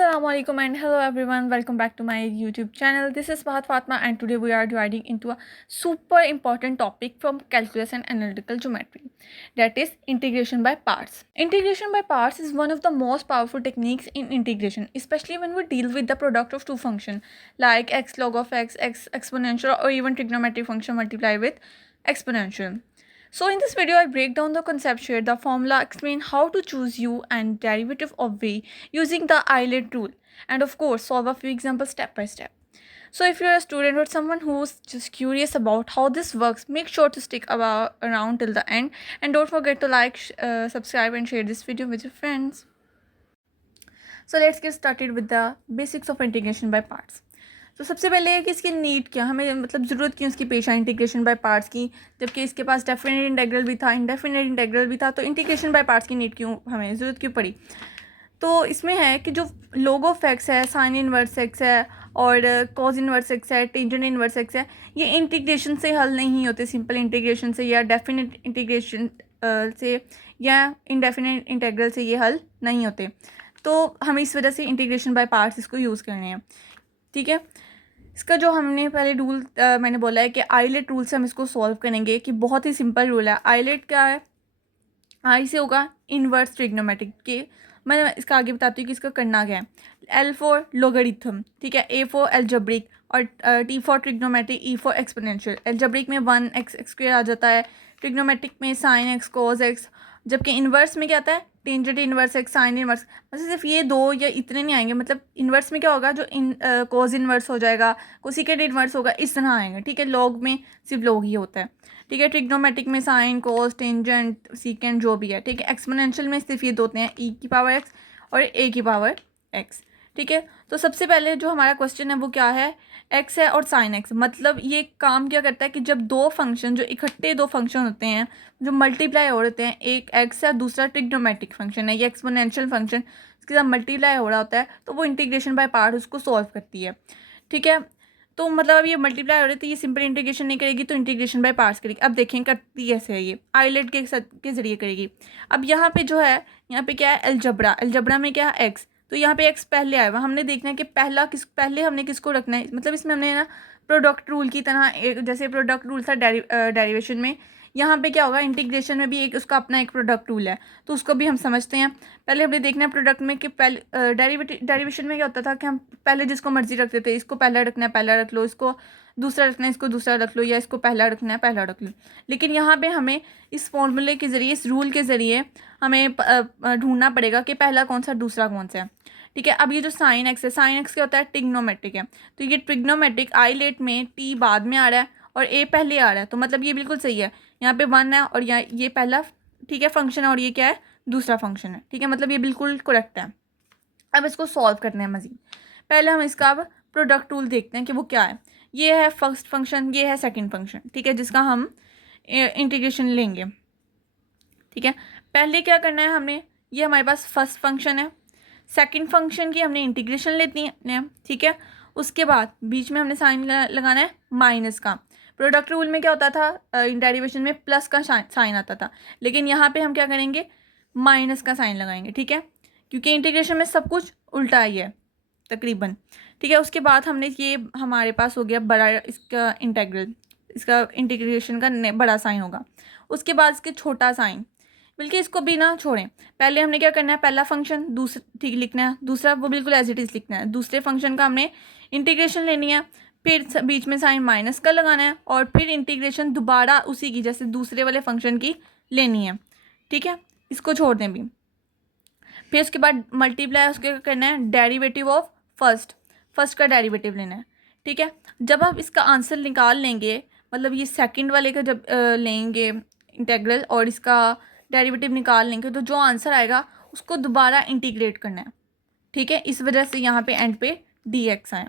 Assalamualaikum and hello everyone, welcome back to my YouTube channel. This is Fahat Fatma and today we are dividing into a super important topic from calculus and analytical geometry, that is integration by parts. Integration by parts is one of the most powerful techniques in integration, especially when we deal with the product of two functions like x log of x, x exponential, or even trigonometric function multiplied with exponential. So in this video, I break down the concept, share the formula, explain how to choose u and derivative of v using the Euler rule, and of course solve a few examples step by step. So if you're a student or someone who's just curious about how this works, make sure to stick around till the end, and don't forget to like, subscribe and share this video with your friends. So let's get started with the basics of integration by parts. तो सबसे पहले है कि इसकी need क्या, हमें मतलब ज़रूरत क्यों इसकी पेश आई इंटीग्रेशन बाय पार्ट्स की, जबकि इसके पास डेफिनेट इंटीग्रल भी था, इंडेफिनेट इंटीग्रल भी था, तो इंटीग्रेशन बाय पार्ट्स की नीड क्यों, हमें ज़रूरत क्यों पड़ी। तो इसमें है कि जो log ऑफ एक्स है, साइन इनवर्स एक्स है और कॉज इनवर्स एक्स है, टेंजेंट इनवर्स एक्स है, ये इंटीग्रेशन से हल नहीं होते, सिंपल इंटीग्रेशन से या डेफिनेट इंटीग्रेशन से या इंडेफिनेट इंटीग्रल से ये हल नहीं होते। तो हमें इस वजह से इंटीग्रेशन बाय पार्ट्स इसको यूज़ करने हैं, ठीक है। इसका जो हमने पहले रूल मैंने बोला है कि आइलेट रूल से हम इसको सॉल्व करेंगे, कि बहुत ही सिंपल रूल है। आइलेट क्या है, आई से होगा इनवर्स ट्रिग्नोमेट्रिक के, मैं इसका आगे बताती हूँ कि इसका करना क्या है। एल फॉर लोगरिथम, ठीक है, ए फॉर एल्जेब्रिक और T for trigonometric, E for exponential. Algebraic में 1x² आ जाता है, ट्रिग्नोमेट्रिक में साइन एक्स कॉज एक्स, जबकि इन्वर्स में क्या आता है, tangent inverse x, sign inverse. मतलब सिर्फ ये दो या इतने नहीं आएंगे, मतलब इन्वर्स में क्या होगा, जो कॉज इन्वर्स हो जाएगा, कोसिकेट इन्वर्स होगा, इस तरह आएंगे, ठीक है। लॉग में सिर्फ लॉग ही होता है, ठीक है। ट्रिग्नोमेट्रिक में साइन कॉस टेंजेंट सीकेंट जो भी है, ठीक है। एक्सपोनेंशियल में सिर्फ ये दो होते हैं, ई की पावर एक्स और ए की पावर एक्स, ठीक है। तो सबसे पहले जो हमारा क्वेश्चन है वो क्या है, एक्स है और साइन एक्स। मतलब ये काम क्या करता है कि जब दो फंक्शन, जो इकट्ठे दो फंक्शन होते हैं जो मल्टीप्लाई हो रहे हैं, एक एक्स है दूसरा ट्रिग्नोमेट्रिक फंक्शन है, ये एक्सपोनेंशियल फंक्शन इसके साथ मल्टीप्लाई हो रहा होता है, तो वो इंटीग्रेशन बाय पार्ट उसको सॉल्व करती है, ठीक है। तो मतलब अब ये मल्टीप्लाई हो रही थी, ये सिंपल इंटीग्रेशन नहीं करेगी तो इंटीग्रेशन बाय पार्ट्स करेगी। अब देखें करती कैसे है, ये आइलेट के जरिए करेगी। अब यहाँ पे जो है, यहाँ पे क्या है, अलजबरा। अलजबरा में क्या है, एक्स, तो यहाँ पे एक्स पहले आया हुआ, हमने देखना है कि पहले हमने किसको रखना है। मतलब इसमें हमने ना प्रोडक्ट रूल की तरह, एक जैसे प्रोडक्ट रूल था डेरिवेशन में, यहाँ पे क्या होगा, इंटीग्रेशन में भी एक उसका अपना एक प्रोडक्ट रूल है, तो उसको भी हम समझते हैं। पहले हमने देखना है प्रोडक्ट में कि पहले डेरिवेशन में क्या होता था कि हम पहले जिसको मर्जी रखते थे, इसको पहला रखना है पहला रख लो, इसको दूसरा रखना है इसको दूसरा रख लो, या इसको पहला रखना है पहला रख लो। लेकिन यहाँ पे हमें इस फॉर्मूले के ज़रिए, इस रूल के ज़रिए हमें ढूंढना पड़ेगा कि पहला कौन सा दूसरा कौन सा है, ठीक है। अब ये जो साइन एक्स है, साइन एक्स क्या होता है, ट्रिग्नोमेट्रिक है, तो ये ट्रिग्नोमेट्रिक आइलेट में टी बाद में आ रहा है और ए पहले आ रहा है, तो मतलब ये बिल्कुल सही है। यहाँ पे 1 है और यहाँ ये पहला, ठीक है, फंक्शन है और ये क्या है, दूसरा फंक्शन है, ठीक है। मतलब ये बिल्कुल करेक्ट है। अब इसको सॉल्व करना है मज़ीद। पहले हम इसका अब प्रोडक्ट रूल देखते हैं कि वो क्या है। ये है फर्स्ट फंक्शन, ये है सेकंड फंक्शन, ठीक है, जिसका हम इंटीग्रेशन लेंगे, ठीक है। पहले क्या करना है हमने, ये हमारे पास फर्स्ट फंक्शन है, सेकंड फंक्शन की हमने इंटीग्रेशन लेती है, ठीक है। उसके बाद बीच में हमने साइन लगाना है माइनस का। प्रोडक्ट रूल में क्या होता था, डेरिवेशन में प्लस का साइन आता था, लेकिन यहाँ पे हम क्या करेंगे, माइनस का साइन लगाएंगे, ठीक है, क्योंकि इंटीग्रेशन में सब कुछ उल्टा ही है तकरीबन, ठीक है। उसके बाद हमने ये हमारे पास हो गया बड़ा इसका इंटीग्रल, इसका इंटीग्रेशन का बड़ा साइन होगा। उसके बाद इसके छोटा साइन, बल्कि इसको भी ना छोड़ें, पहले हमने क्या करना है, पहला फंक्शन दूसरा ठीक लिखना है, दूसरा वो बिल्कुल एज इट इज़ लिखना है, दूसरे फंक्शन का हमने इंटीग्रेशन लेनी है, फिर बीच में साइन माइनस का लगाना है और फिर इंटीग्रेशन दोबारा उसी की जैसे दूसरे वाले फंक्शन की लेनी है, ठीक है। इसको छोड़ दें भी। फिर उसके बाद मल्टीप्लाई उसके करना है डेरिवेटिव ऑफ फर्स्ट का डेरिवेटिव लेना है, ठीक है। जब आप इसका आंसर निकाल लेंगे, मतलब ये सेकंड वाले का जब लेंगे इंटीग्रल और इसका डेरिवेटिव निकाल लेंगे, तो जो आंसर आएगा उसको दोबारा इंटीग्रेट करना है, ठीक है। इस वजह से यहाँ पे एंड पे डी एक्स आए,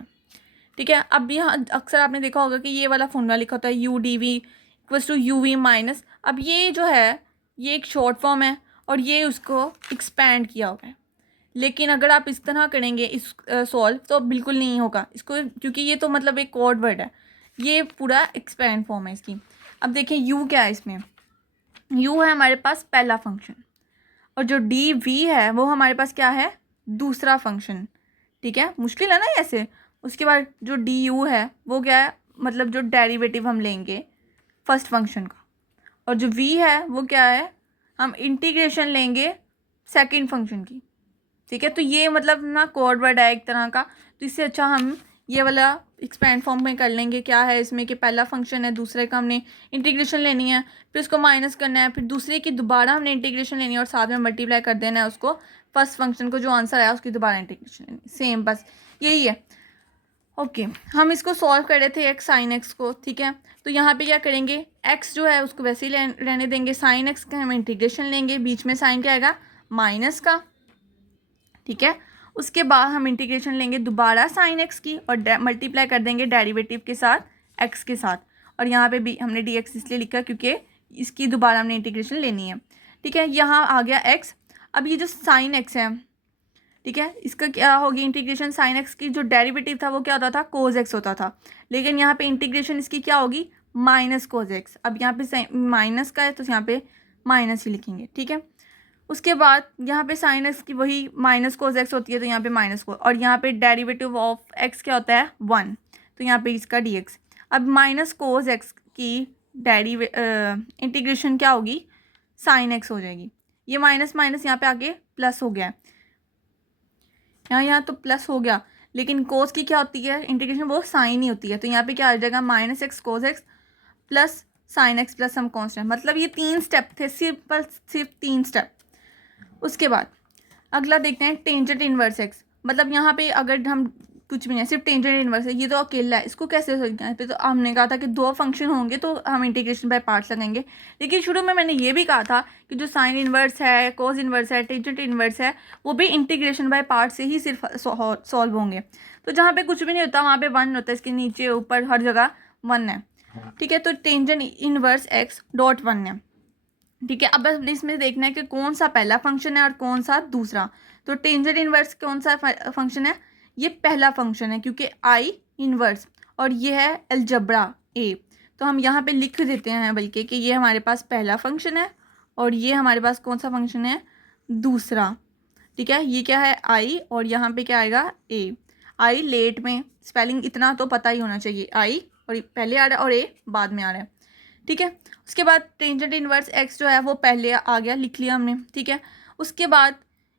ठीक है। अब यहाँ अक्सर आपने देखा होगा कि ये वाला फॉर्मूला लिखा होता है u d v equals to u v minus. अब ये जो है ये एक शॉर्ट फॉर्म है और ये उसको एक्सपैंड किया हुआ है, लेकिन अगर आप इस तरह करेंगे इस सॉल्व तो बिल्कुल नहीं होगा इसको, क्योंकि ये तो मतलब एक कोड वर्ड है, ये पूरा एक्सपैंड फॉर्म है इसकी। अब देखें यू क्या है, इसमें यू है हमारे पास पहला फंक्शन और जो डी वी है वो हमारे पास क्या है, दूसरा फंक्शन, ठीक है, मुश्किल है ना ऐसे। उसके बाद जो डी यू है वो क्या है, मतलब जो डेरिवेटिव हम लेंगे फर्स्ट फंक्शन का, और जो वी है वो क्या है, हम इंटीग्रेशन लेंगे सेकंड फंक्शन की। ठीक है, तो ये मतलब ना कोड वर्ड है एक तरह का, तो इससे अच्छा हम ये वाला एक्सपेंड फॉर्म में कर लेंगे। क्या है इसमें कि पहला फंक्शन है, दूसरे का हमने इंटीग्रेशन लेनी है, फिर उसको माइनस करना है, फिर दूसरे की दोबारा हमने इंटीग्रेशन लेनी है और साथ में मल्टीप्लाई कर देना है उसको, फर्स्ट फंक्शन को जो आंसर आया उसकी दोबारा इंटीग्रेशन लेनी है, सेम बस यही है। ओके, हम इसको सॉल्व कर रहे थे एक्स साइन एक्स को। ठीक है, तो यहाँ पे क्या करेंगे, एक्स जो है उसको वैसे ही रहने देंगे, साइन एक्स का हम इंटीग्रेशन लेंगे, बीच में साइन क्या आएगा, माइनस का। ठीक है, उसके बाद हम इंटीग्रेशन लेंगे दोबारा साइन एक्स की और मल्टीप्लाई कर देंगे डेरिवेटिव के साथ एक्स के साथ, और यहाँ पे भी हमने डी एक्स इसलिए लिखा क्योंकि इसकी दोबारा हमने इंटीग्रेशन लेनी है। ठीक है, यहाँ आ गया एक्स। अब ये जो साइन एक्स है, ठीक है, इसका क्या होगी इंटीग्रेशन, साइन एक्स की जो डेरिवेटिव था वो क्या होता था, कोज एक्स होता था, लेकिन यहाँ पे इंटीग्रेशन इसकी क्या होगी, माइनस कोज एक्स। अब यहाँ पे माइनस का है तो यहाँ पे माइनस ही लिखेंगे। ठीक है, उसके बाद यहाँ पे साइन एक्स की वही माइनस कोज एक्स होती है, तो यहाँ पे माइनस को, और यहाँ पे डेरिवेटिव ऑफ एक्स क्या होता है, 1, तो यहाँ पे इसका डी एक्स। अब माइनस कोज एक्स की इंटीग्रेशन क्या होगी, साइन एक्स हो जाएगी। ये माइनस माइनस यहाँ पे आगे प्लस हो गया है, यहाँ तो प्लस हो गया, लेकिन कोस की क्या होती है इंटीग्रेशन, वो साइन ही होती है, तो यहाँ पे क्या आ जाएगा, minus x cos x plus sine x plus some constant. मतलब ये 3 स्टेप थे, सिर्फ 3 स्टेप। उसके बाद अगला देखते हैं टेंजेंट इनवर्स एक्स। मतलब यहाँ पे अगर हम कुछ भी नहीं, सिर्फ टेंजेंट इनवर्स है, ये तो अकेला है, इसको कैसे सोचना है, तो हमने कहा था कि 2 फंक्शन होंगे तो हम इंटीग्रेशन बाय पार्ट्स लगाएंगे, लेकिन शुरू में मैंने ये भी कहा था कि जो साइन इनवर्स है, कोस इनवर्स है, टेंजेंट इनवर्स है, वो भी इंटीग्रेशन बाय पार्ट से ही सिर्फ सॉल्व होंगे। तो जहाँ पे कुछ भी नहीं होता वहाँ पे 1 होता है, इसके नीचे ऊपर हर जगह 1 है। ठीक है, तो टेंजेंट इनवर्स एक्स डॉट 1 है। ठीक है, अब बस इसमें देखना है कि कौन सा पहला फंक्शन है और कौन सा दूसरा। तो टेंजेंट इनवर्स कौन सा फंक्शन है, ये पहला फंक्शन है क्योंकि आई इनवर्स, और ये है अलजब्रा ए, तो हम यहाँ पे लिख देते हैं बल्कि कि ये हमारे पास पहला फंक्शन है और ये हमारे पास कौन सा फंक्शन है, दूसरा। ठीक है, ये क्या है आई, और यहाँ पे क्या आएगा ए। आई लेट में, स्पेलिंग इतना तो पता ही होना चाहिए, आई और पहले आ रहा है और ए बाद में आ रहा है। ठीक है, उसके बाद टेंजेंट इनवर्स एक्स जो है वो पहले आ गया, लिख लिया हमने। ठीक है, उसके बाद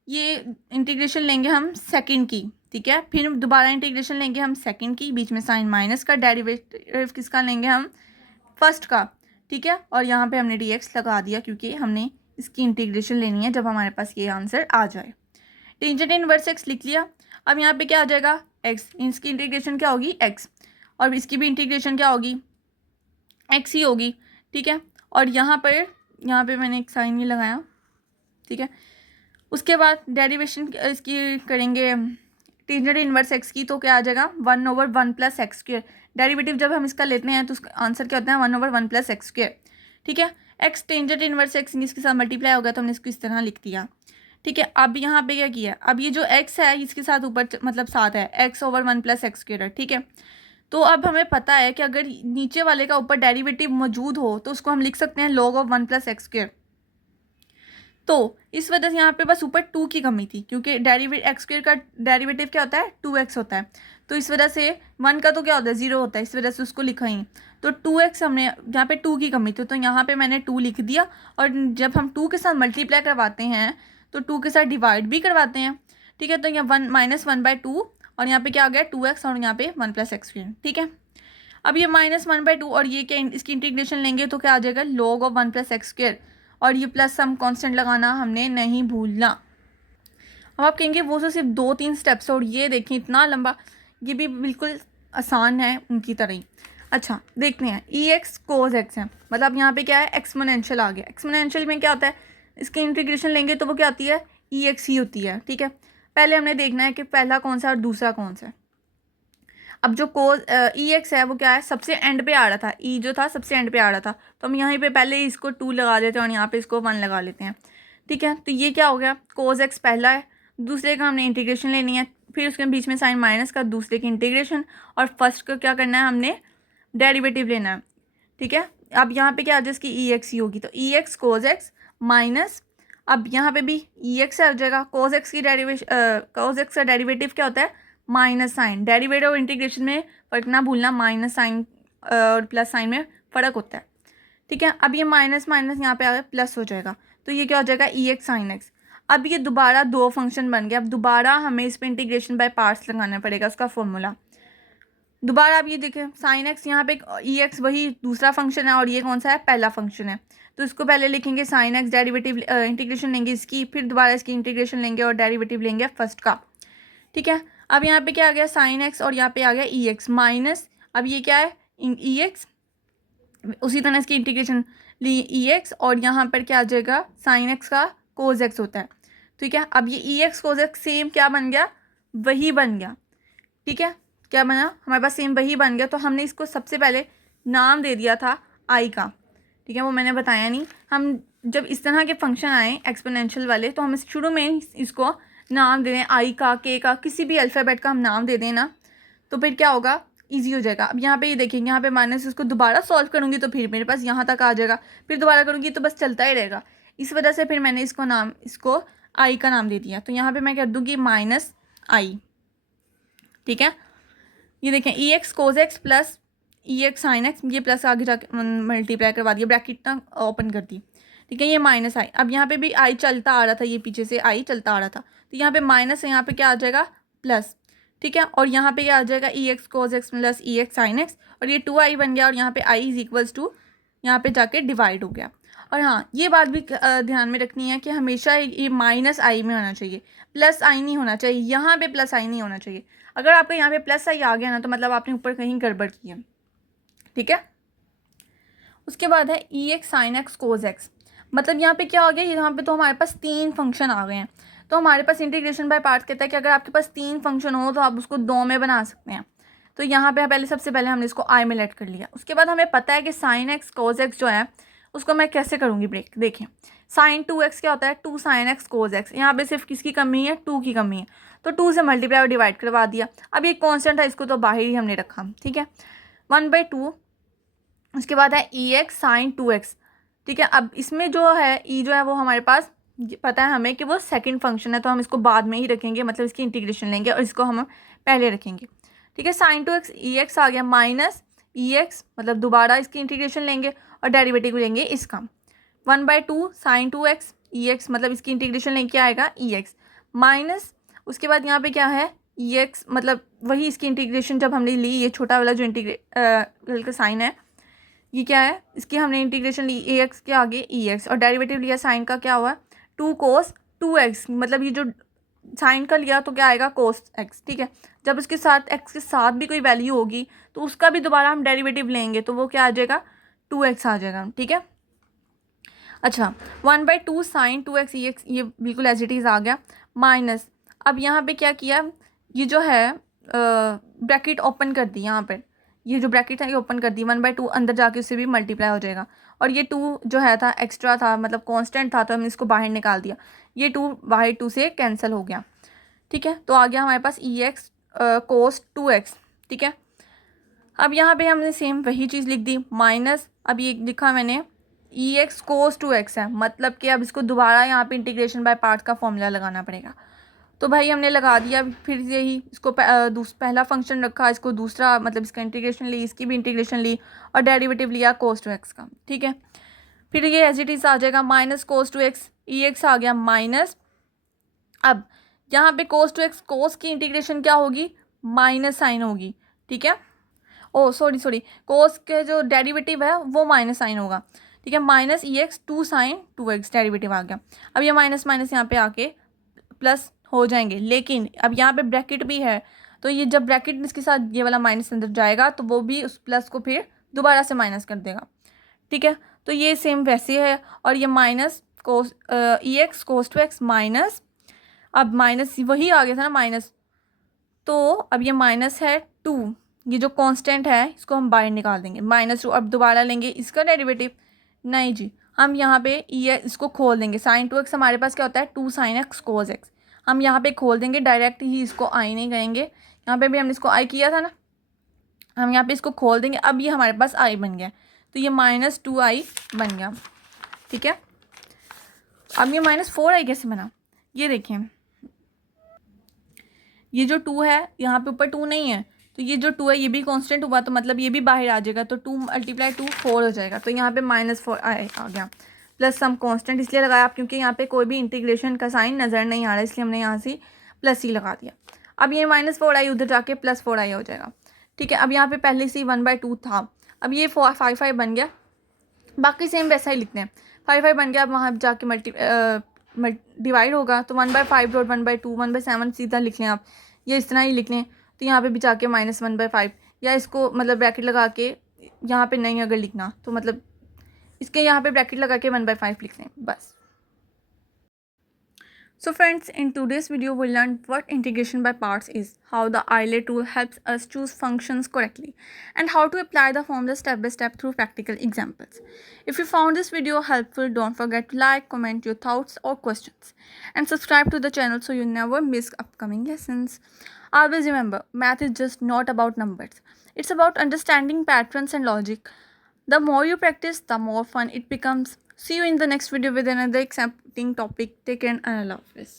ये इंटीग्रेशन लेंगे हम सेकंड की। ठीक है, फिर दोबारा इंटीग्रेशन लेंगे हम सेकंड की, बीच में साइन माइनस का, डेरिवेटिव किसका लेंगे हम, फर्स्ट का। ठीक है, और यहाँ पे हमने डी एक्स लगा दिया क्योंकि हमने इसकी इंटीग्रेशन लेनी है जब हमारे पास ये आंसर आ जाए। टेंजेंट इनवर्स एक्स लिख लिया। अब यहाँ पे क्या आ जाएगा, एक्स, इसकी इंटीग्रेशन क्या होगी, एक्स, और इसकी भी इंटीग्रेशन क्या होगी, एक्स ही होगी। ठीक है, और यहाँ पे मैंने एक साइन नहीं लगाया। ठीक है, उसके बाद डेरिवेशन इसकी करेंगे टेंजेंट इनवर्स एक्स की, तो क्या आ जाएगा 1/1 + x²। डेरिवेटिव जब हम इसका लेते हैं तो उसका आंसर क्या होता है 1/1 + x²। ठीक है, एक्स टेंजेंट इनवर्स एक्स इसके साथ मल्टीप्लाई हो गया तो हमने इसको इस तरह लिख दिया। ठीक है, अब यहाँ पे क्या किया, अब ये जो x है इसके साथ ऊपर मतलब साथ है, x/1 + x²। ठीक है, तो अब हमें पता है कि अगर नीचे वाले का ऊपर डेरिवेटिव मौजूद हो तो उसको हम लिख सकते हैं log of 1 + x²। तो इस वजह से यहाँ पे बस ऊपर 2 की कमी थी, क्योंकि x² का डेरिवेटिव क्या होता है 2x होता है, तो इस वजह से 1 का तो क्या होता है 0 होता है, इस वजह से उसको लिखा ही। तो 2x हमने यहाँ पे 2 की कमी थी तो यहाँ पे मैंने 2 लिख दिया, और जब हम 2 के साथ मल्टीप्लाई करवाते हैं तो 2 के साथ डिवाइड भी करवाते हैं। ठीक है, तो यहाँ 1 - 1/2, और यहाँ पे क्या आ गया 2x, और यहाँ पे 1 + x²। ठीक है, अब ये -1/2 और ये क्या, इसकी इंटीग्रेशन लेंगे तो क्या आ जाएगा log of 1 + x², और ये प्लस सम कांस्टेंट लगाना हमने नहीं भूलना। अब आप कहेंगे वो तो सिर्फ 2-3 स्टेप्स और ये देखें इतना लंबा, ये भी बिल्कुल आसान है उनकी तरह ही। अच्छा देखते हैं, EX cos x है, मतलब यहाँ पे क्या है एक्सपोनेंशियल आ गया। एक्सपोनेंशियल में क्या होता है, इसकी इंटीग्रेशन लेंगे तो वो क्या आती है EX ही होती है। ठीक है, पहले हमने देखना है कि पहला कौन सा और दूसरा कौन सा है। अब जो कोस EX है वो क्या है, सबसे एंड पे आ रहा था, E जो था सबसे एंड पे आ रहा था, तो हम यहाँ पे पहले इसको 2 लगा देते हैं और यहाँ पे इसको 1 लगा लेते हैं। ठीक है, तो ये क्या हो गया, कोस x पहला है, दूसरे का हमने इंटीग्रेशन लेनी है, फिर उसके बीच में साइन माइनस का, दूसरे की इंटीग्रेशन, और फर्स्ट को क्या करना है हमने डेरिवेटिव लेना है। ठीक है, अब यहाँ पे क्या आ जाए इसकी EX ही होगी, तो EX कोस x माइनस, अब यहाँ पे भी EX आ जाएगा, कोस x का डेरिवेटिव क्या होता है माइनस साइन, डेरिवेटिव और इंटीग्रेशन में फ़र्क ना भूलना, माइनस साइन और प्लस साइन में फ़र्क होता है, ठीक है। अब ये माइनस माइनस यहाँ पे आ गया प्लस हो जाएगा, तो ये क्या हो जाएगा ई एक्स साइन एक्स। अब ये दोबारा दो फंक्शन बन गया, अब दोबारा हमें इस पर इंटीग्रेशन बाय पार्ट्स लगाना पड़ेगा, उसका फॉर्मूला दोबारा। अब ये देखें साइन एक्स यहाँ पे ई एक्स वही दूसरा फंक्शन है और ये कौन सा है, पहला फंक्शन है, तो इसको पहले लिखेंगे साइन एक्स, डेरिवेटिव इंटीग्रेशन लेंगे इसकी, फिर दोबारा इसकी इंटीग्रेशन लेंगे और डेरिवेटिव लेंगे फर्स्ट का, ठीक है। अब यहाँ पे क्या आ गया साइन एक्स और यहाँ पे आ गया ई एक्स माइनस, अब ये क्या है ई एक्स, उसी तरह इसकी इंटीग्रेशन ली ई एक्स और यहाँ पर क्या आ जाएगा साइन एक्स का कोज एक्स होता है, ठीक है। अब ये ई एक्स कोज एक्स सेम क्या बन गया, वही बन गया, ठीक है। क्या बना, हमारे पास सेम वही बन गया, तो हमने इसको सबसे पहले नाम दे दिया था आई का, ठीक है, वो मैंने बताया नहीं। हम जब इस तरह के फंक्शन आए एक्सपोनेंशियल वाले, तो हम शुरू में इसको नाम दे दें आई का, के का, किसी भी अल्फ़ाबेट का हम नाम दे दें ना, तो फिर क्या होगा, ईजी हो जाएगा। अब यहाँ पे ये देखेंगे, यहाँ पे माइनस, इसको दोबारा सॉल्व करूँगी तो फिर मेरे पास यहाँ तक आ जाएगा, फिर दोबारा करूँगी तो बस चलता ही रहेगा। इस वजह से फिर मैंने इसको आई का नाम दे दिया, तो यहाँ पे मैं कर दूँगी माइनस आई, ठीक है। ये देखें ई एक्स कोज एक्स प्लस ई एक्स साइन एक्स, ये प्लस आगे जाके मल्टीप्लाई करवा दिया, ब्रैकेट ना ओपन कर दी, ठीक है। ये माइनस आई, अब यहाँ पे भी आई चलता आ रहा था, ये पीछे से आई चलता आ रहा था, तो यहाँ पे माइनस है, यहाँ पे क्या आ जाएगा प्लस, ठीक है। और यहाँ पे क्या आ जाएगा ई एक्स कोज एक्स प्लस ई एक्स साइन एक्स, और ये 2i बन गया, और यहाँ पे आई इज इक्वल्स टू यहाँ पे जाके डिवाइड हो गया। और हाँ, ये बात भी ध्यान में रखनी है कि हमेशा ये माइनस आई में होना चाहिए, प्लस आई नहीं होना चाहिए, यहाँ पे प्लस आई नहीं होना चाहिए। अगर आपका यहाँ पे प्लस आई आ गया ना, तो मतलब आपने ऊपर कहीं गड़बड़ की है, ठीक है। उसके बाद है ई x sine x cos x, मतलब यहाँ पे क्या हो गया, यहाँ पे तो हमारे पास तीन फंक्शन आ गए हैं, तो हमारे पास इंटीग्रेशन बाय पार्ट्स कहता है कि अगर आपके पास तीन फंक्शन हो तो आप उसको दो में बना सकते हैं। तो यहाँ पे पहले सबसे पहले हमने इसको आई में लेट कर लिया, उसके बाद हमें पता है कि साइन एक्स कोज एक्स जो है उसको मैं कैसे करूँगी ब्रेक। देखें साइन 2x क्या होता है, 2 साइन एक्स कोज एक्स, यहाँ पे सिर्फ किसकी कमी है, 2 की कमी है, तो 2 से मल्टीप्लाई और डिवाइड करवा दिया। अब ये कॉन्स्टेंट है, इसको तो बाहर ही हमने रखा, ठीक है, 1/2। उसके बाद है ई एक्स साइन 2x, ठीक है। अब इसमें जो है ई जो है वो हमारे पास पता है हमें कि वो सेकंड फंक्शन है, तो हम इसको बाद में ही रखेंगे, मतलब इसकी इंटीग्रेशन लेंगे और इसको हम पहले रखेंगे, ठीक है। साइन 2x ई एक्स आ गया माइनस ई एक्स, मतलब दोबारा इसकी इंटीग्रेशन लेंगे और डेरिवेटिव लेंगे इसका, 1/2 साइन 2x ई एक्स, मतलब इसकी इंटीग्रेशन लेके आएगा ई एक्स माइनस, उसके बाद यहाँ पे क्या है ई एक्स, मतलब वही इसकी इंटीग्रेशन जब हमने ली, ये छोटा वाला जो का साइन है ये क्या है, इसकी हमने इंटीग्रेशन ली ए एक्स के आगे ई एक्स, और डेरिवेटिव लिया साइन का, क्या हुआ 2 कोस 2x, मतलब ये जो साइन का लिया तो क्या आएगा कोस एक्स, ठीक है। जब इसके साथ एक्स के साथ भी कोई वैल्यू होगी तो उसका भी दोबारा हम डेरिवेटिव लेंगे, तो वो क्या आ जाएगा 2x आ जाएगा, ठीक है। अच्छा 1/2 साइन 2x ई एक्स, ये बिल्कुल एज इट इज़ आ गया माइनस, अब यहाँ पे क्या किया, ये जो है ब्रैकेट ओपन कर दी, यहाँ पर ये जो ब्रैकेट है ये ओपन कर दी, 1/2 अंदर जाके उससे भी मल्टीप्लाई हो जाएगा, और ये 2 जो है था एक्स्ट्रा था, मतलब कांस्टेंट था, तो हमने इसको बाहर निकाल दिया, ये 2 बाहर 2 से कैंसिल हो गया, ठीक है। तो आ गया हमारे पास ई एक्स कोस 2x, ठीक है। अब यहाँ पे हमने सेम वही चीज़ लिख दी माइनस, अब ये लिखा मैंने ई एक्स कोस 2x है, मतलब कि अब इसको दोबारा यहाँ पे इंटीग्रेशन बाय पार्ट्स का फॉर्मूला लगाना पड़ेगा, तो भाई हमने लगा दिया। फिर यही इसको पहला फंक्शन रखा, इसको दूसरा, मतलब इसका इंटीग्रेशन ली, इसकी भी इंटीग्रेशन ली और डेरिवेटिव लिया कोस 2x का, ठीक है। फिर ये एज इट इज़ आ जाएगा माइनस कोस 2x ई एक्स आ गया माइनस, अब यहाँ पे कोस 2x, कोस की इंटीग्रेशन क्या होगी माइनस साइन होगी, ठीक है। ओ सॉरी कोस के जो डेरिवेटिव है वो माइनस साइन होगा, ठीक है, माइनस ई एक्स 2 साइन 2x डेरिवेटिव आ गया। अब ये माइनस माइनस यहाँ पे आके प्लस हो जाएंगे, लेकिन अब यहाँ पे ब्रैकेट भी है, तो ये जब ब्रैकेट इसके साथ ये वाला माइनस अंदर जाएगा तो वो भी उस प्लस को फिर दोबारा से माइनस कर देगा, ठीक है। तो ये सेम वैसे है, और ये माइनस कोस ई एक्स कोस 2x माइनस, अब माइनस वही आ गया था ना माइनस, तो अब ये माइनस है 2, ये जो कांस्टेंट है इसको हम बाहर निकाल देंगे, -2। अब दोबारा लेंगे इसका डेरिवेटिव, नहीं जी, हम यहाँ पे इसको खोल देंगे, साइन 2x हमारे पास क्या होता है 2 साइन एक्स कोस एक्स, हम यहाँ पे खोल देंगे, डायरेक्ट ही इसको आई नहीं करेंगे, यहाँ पे भी हमने इसको आई किया था ना, हम यहाँ पे इसको खोल देंगे, अब ये हमारे पास आई बन गया, तो ये -2i बन गया, ठीक है। अब ये -4i कैसे बना, ये देखें, ये जो 2 है यहाँ पे ऊपर 2 नहीं है, तो ये जो 2 है ये भी कांस्टेंट हुआ, तो मतलब ये भी बाहर आ जाएगा, तो 2 × 2 4 हो जाएगा, तो यहाँ पे -4 आ गया। प्लस सम कांस्टेंट इसलिए लगाया आप क्योंकि यहाँ पे कोई भी इंटीग्रेशन का साइन नज़र नहीं आ रहा, इसलिए हमने यहाँ से प्लस ही लगा दिया। अब ये -4i उधर जाके +4i हो जाएगा, ठीक है। अब यहाँ पे पहले से 1/2 था, अब ये 5 बन गया, बाकी सेम वैसा ही लिखते हैं। 5 बन गया, अब वहाँ जाके डिवाइड होगा, तो 1/5 डॉट 1/2 1/7 सीधा लिख लें आप, या इस तरह ही लिख लें। तो यहाँ पे भी जाके -1/5, या इसको मतलब ब्रैकेट लगा के यहाँ पे नहीं अगर लिखना तो मतलब इसके यहाँ पे ब्रैकेट लगा के 1/5 लिख लें बस। So friends, in today's video we learned what integration by parts is, how the ILA tool helps us choose functions correctly, and how to apply the formula step by step through practical examples. If you found this video helpful, don't forget to like, comment your thoughts or questions, and subscribe to the channel so you never miss upcoming lessons. Always remember, math is just not about numbers. It's about understanding patterns and logic. The more you practice, the more fun it becomes. See you in the next video with another exciting topic. Take care and Allah Hafiz.